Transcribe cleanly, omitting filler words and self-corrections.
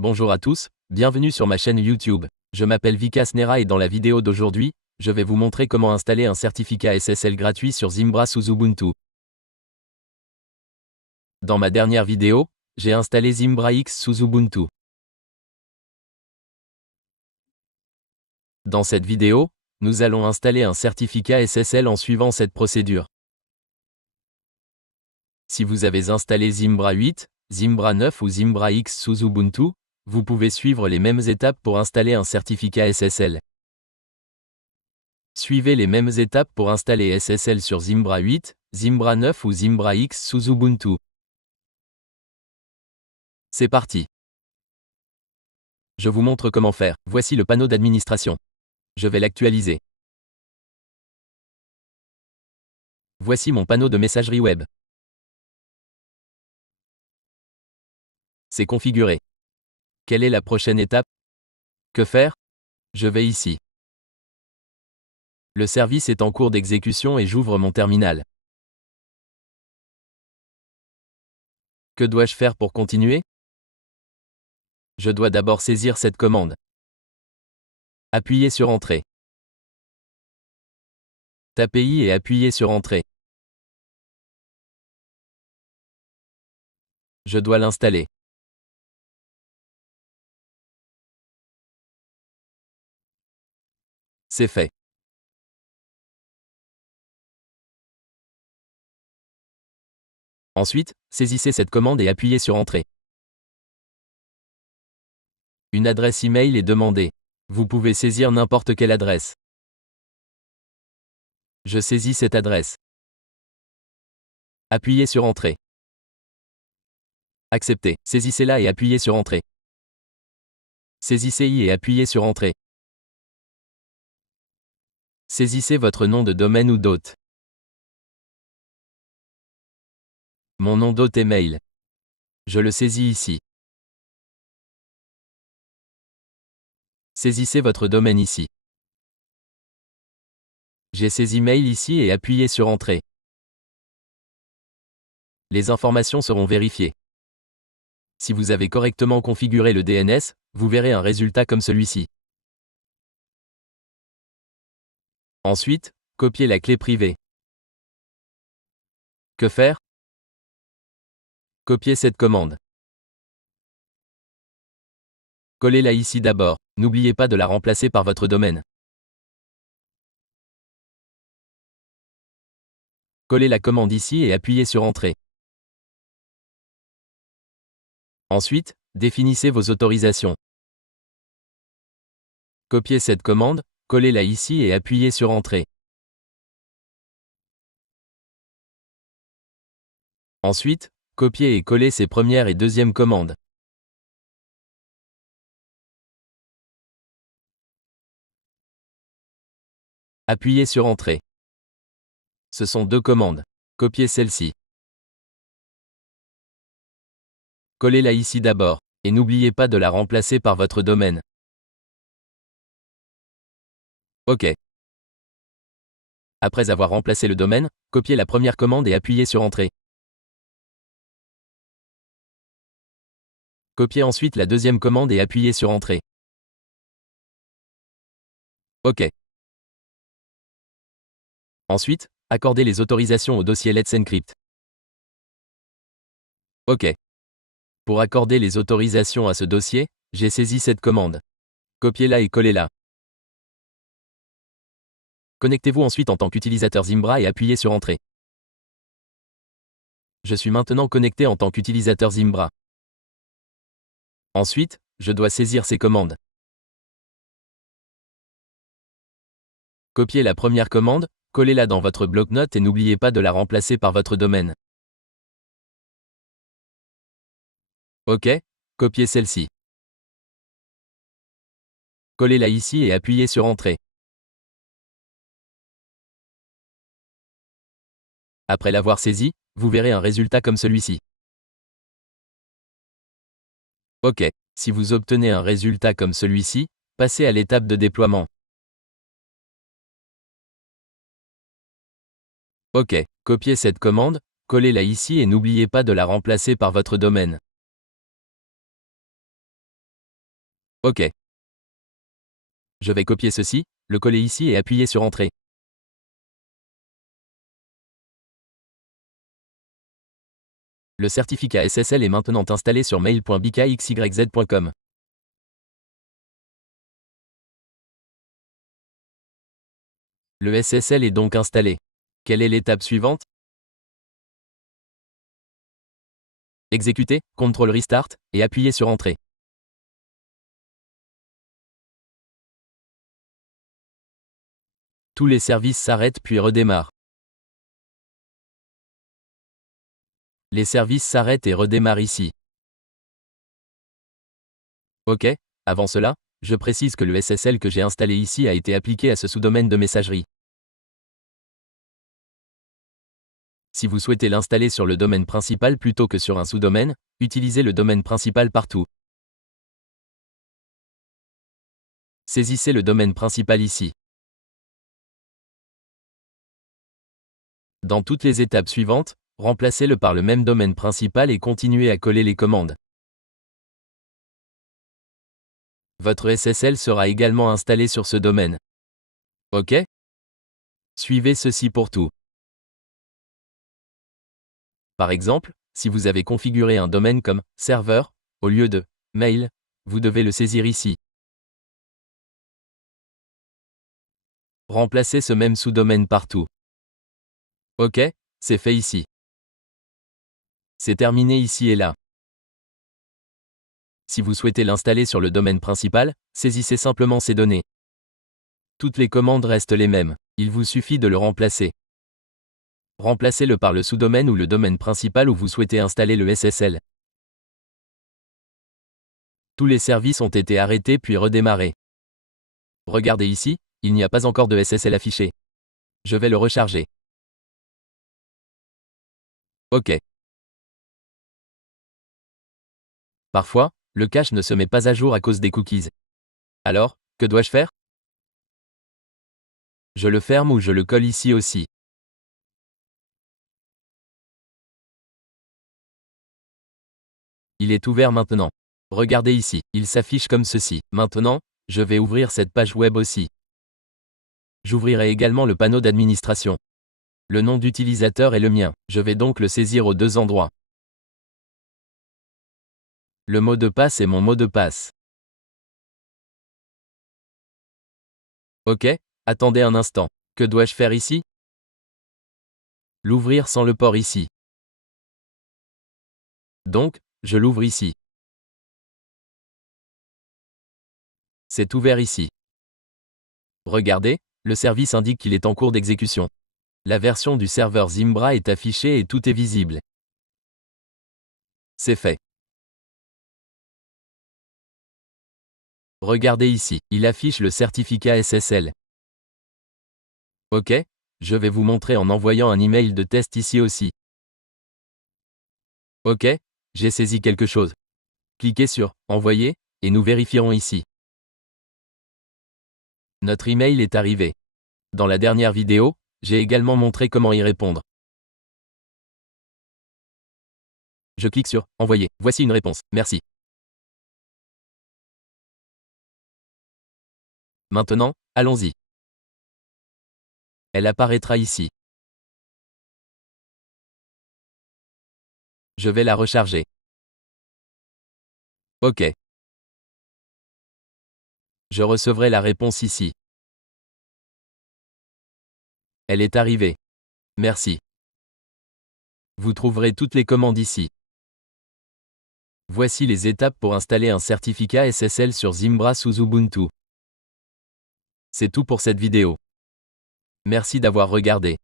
Bonjour à tous, bienvenue sur ma chaîne YouTube. Je m'appelle Vikas Nera et dans la vidéo d'aujourd'hui, je vais vous montrer comment installer un certificat SSL gratuit sur Zimbra sous Ubuntu. Dans ma dernière vidéo, j'ai installé Zimbra X sous Ubuntu. Dans cette vidéo, nous allons installer un certificat SSL en suivant cette procédure. Si vous avez installé Zimbra 8, Zimbra 9 ou Zimbra X sous Ubuntu, vous pouvez suivre les mêmes étapes pour installer un certificat SSL. Suivez les mêmes étapes pour installer SSL sur Zimbra 8, Zimbra 9 ou Zimbra X sous Ubuntu. C'est parti. Je vous montre comment faire. Voici le panneau d'administration. Je vais l'actualiser. Voici mon panneau de messagerie web. C'est configuré. Quelle est la prochaine étape? Que faire? Je vais ici. Le service est en cours d'exécution et j'ouvre mon terminal. Que dois-je faire pour continuer? Je dois d'abord saisir cette commande. Appuyez sur Entrée. Tapez I et appuyez sur Entrée. Je dois l'installer. C'est fait. Ensuite, saisissez cette commande et appuyez sur Entrée. Une adresse email est demandée. Vous pouvez saisir n'importe quelle adresse. Je saisis cette adresse. Appuyez sur Entrée. Acceptez. Saisissez-la et appuyez sur Entrée. Saisissez I et appuyez sur Entrée. Saisissez votre nom de domaine ou d'hôte. Mon nom d'hôte est mail. Je le saisis ici. Saisissez votre domaine ici. J'ai saisi mail ici et appuyez sur Entrée. Les informations seront vérifiées. Si vous avez correctement configuré le DNS, vous verrez un résultat comme celui-ci. Ensuite, copiez la clé privée. Que faire? Copiez cette commande. Collez-la ici d'abord. N'oubliez pas de la remplacer par votre domaine. Collez la commande ici et appuyez sur Entrée. Ensuite, définissez vos autorisations. Copiez cette commande, collez-la ici et appuyez sur Entrée. Ensuite, copiez et collez ces premières et deuxième commandes. Appuyez sur Entrée. Ce sont deux commandes. Copiez celle-ci. Collez-la ici d'abord, et n'oubliez pas de la remplacer par votre domaine. OK. Après avoir remplacé le domaine, copiez la première commande et appuyez sur Entrée. Copiez ensuite la deuxième commande et appuyez sur Entrée. OK. Ensuite, accordez les autorisations au dossier Let's Encrypt. OK. Pour accorder les autorisations à ce dossier, j'ai saisi cette commande. Copiez-la et collez-la. Connectez-vous ensuite en tant qu'utilisateur Zimbra et appuyez sur Entrée. Je suis maintenant connecté en tant qu'utilisateur Zimbra. Ensuite, je dois saisir ces commandes. Copiez la première commande, collez-la dans votre bloc-notes et n'oubliez pas de la remplacer par votre domaine. OK, copiez celle-ci. Collez-la ici et appuyez sur Entrée. Après l'avoir saisie, vous verrez un résultat comme celui-ci. OK, si vous obtenez un résultat comme celui-ci, passez à l'étape de déploiement. OK, copiez cette commande, collez-la ici et n'oubliez pas de la remplacer par votre domaine. OK. Je vais copier ceci, le coller ici et appuyer sur Entrée. Le certificat SSL est maintenant installé sur mail.bkxyz.com. Le SSL est donc installé. Quelle est l'étape suivante? Exécuter, CTRL Restart, et appuyer sur Entrée. Tous les services s'arrêtent puis redémarrent. Les services s'arrêtent et redémarrent ici. OK. Avant cela, je précise que le SSL que j'ai installé ici a été appliqué à ce sous-domaine de messagerie. Si vous souhaitez l'installer sur le domaine principal plutôt que sur un sous-domaine, utilisez le domaine principal partout. Saisissez le domaine principal ici. Dans toutes les étapes suivantes, remplacez-le par le même domaine principal et continuez à coller les commandes. Votre SSL sera également installé sur ce domaine. OK? Suivez ceci pour tout. Par exemple, si vous avez configuré un domaine comme « serveur » au lieu de « mail », vous devez le saisir ici. Remplacez ce même sous-domaine partout. OK, c'est fait ici. C'est terminé ici et là. Si vous souhaitez l'installer sur le domaine principal, saisissez simplement ces données. Toutes les commandes restent les mêmes, il vous suffit de le remplacer. Remplacez-le par le sous-domaine ou le domaine principal où vous souhaitez installer le SSL. Tous les services ont été arrêtés puis redémarrés. Regardez ici, il n'y a pas encore de SSL affiché. Je vais le recharger. OK. Parfois, le cache ne se met pas à jour à cause des cookies. Alors, que dois-je faire? Je le ferme ou je le colle ici aussi. Il est ouvert maintenant. Regardez ici, il s'affiche comme ceci. Maintenant, je vais ouvrir cette page web aussi. J'ouvrirai également le panneau d'administration. Le nom d'utilisateur est le mien, je vais donc le saisir aux deux endroits. Le mot de passe est mon mot de passe. OK, attendez un instant. Que dois-je faire ici? L'ouvrir sans le port ici. Donc, je l'ouvre ici. C'est ouvert ici. Regardez, le service indique qu'il est en cours d'exécution. La version du serveur Zimbra est affichée et tout est visible. C'est fait. Regardez ici, il affiche le certificat SSL. OK, je vais vous montrer en envoyant un email de test ici aussi. OK, j'ai saisi quelque chose. Cliquez sur « Envoyer » et nous vérifierons ici. Notre email est arrivé. Dans la dernière vidéo, j'ai également montré comment y répondre. Je clique sur « Envoyer ». Voici une réponse. Merci. Maintenant, allons-y. Elle apparaîtra ici. Je vais la recharger. OK. Je recevrai la réponse ici. Elle est arrivée. Merci. Vous trouverez toutes les commandes ici. Voici les étapes pour installer un certificat SSL sur Zimbra sous Ubuntu. C'est tout pour cette vidéo. Merci d'avoir regardé.